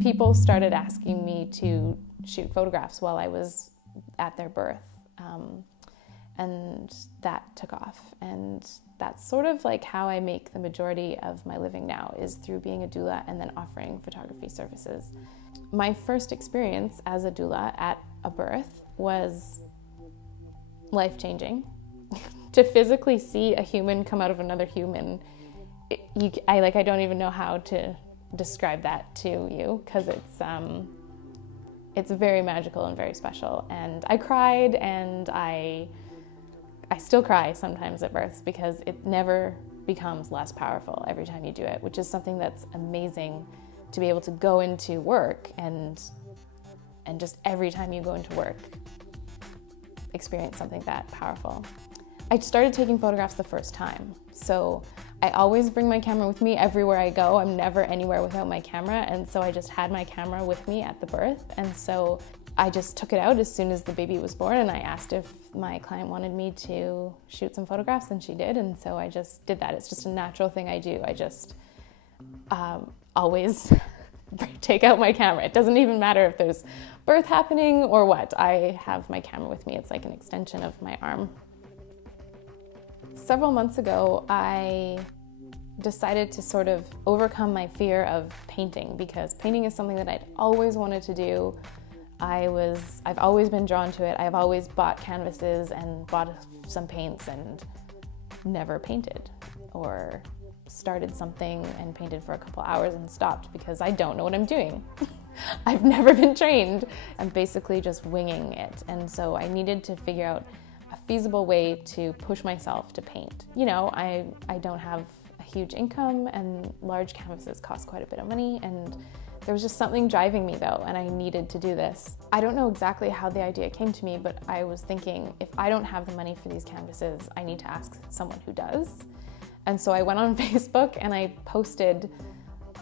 People started asking me to shoot photographs while I was at their birth, and that took off. And that's sort of like how I make the majority of my living now, is through being a doula and then offering photography services. My first experience as a doula at a birth was life-changing. To physically see a human come out of another human, I don't even know how to describe that to you, because it's very magical and very special. And I cried, and I still cry sometimes at births, because it never becomes less powerful every time you do it, which is something that's amazing to be able to go into work and just every time you go into work experience something that powerful. I started taking photographs the first time, so I always bring my camera with me everywhere I go. I'm never anywhere without my camera, and so I just had my camera with me at the birth, and so I just took it out as soon as the baby was born, and I asked if my client wanted me to shoot some photographs, and she did, and so I just did that. It's just a natural thing I do. I just always take out my camera. It doesn't even matter if there's birth happening or what. I have my camera with me. It's like an extension of my arm. Several months ago, I decided to sort of overcome my fear of painting, because painting is something that I'd always wanted to do. I've always been drawn to it. I've always bought canvases and bought some paints and never painted, or started something and painted for a couple hours and stopped because I don't know what I'm doing. I've never been trained. I'm basically just winging it, and so I needed to figure out a feasible way to push myself to paint. You know, I don't have a huge income, and large canvases cost quite a bit of money, and there was just something driving me though, and I needed to do this. I don't know exactly how the idea came to me, but I was thinking, if I don't have the money for these canvases, I need to ask someone who does. And so I went on Facebook and I posted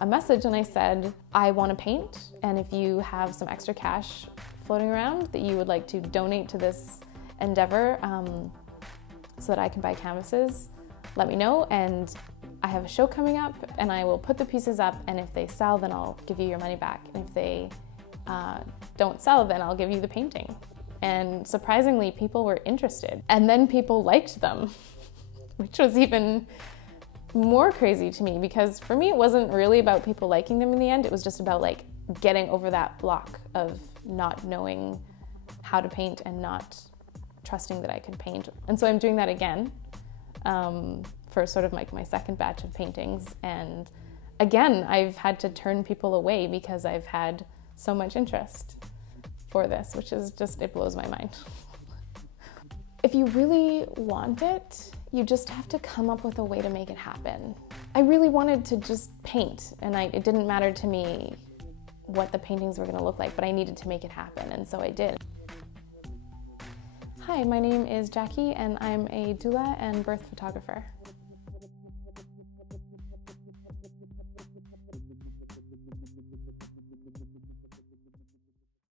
a message and I said, I want to paint, and if you have some extra cash floating around that you would like to donate to this endeavor so that I can buy canvases, let me know. And I have a show coming up, and I will put the pieces up, and if they sell, then I'll give you your money back. And if they don't sell, then I'll give you the painting. And surprisingly, people were interested. And then people liked them, which was even more crazy to me, because for me, it wasn't really about people liking them in the end. It was just about like getting over that block of not knowing how to paint and not trusting that I could paint. And so I'm doing that again for sort of like my second batch of paintings. And again, I've had to turn people away because I've had so much interest for this, which is just, it blows my mind. If you really want it, you just have to come up with a way to make it happen. I really wanted to just paint, and it didn't matter to me what the paintings were going to look like, but I needed to make it happen, and so I did. Hi, my name is Jackie, and I'm a doula and birth photographer.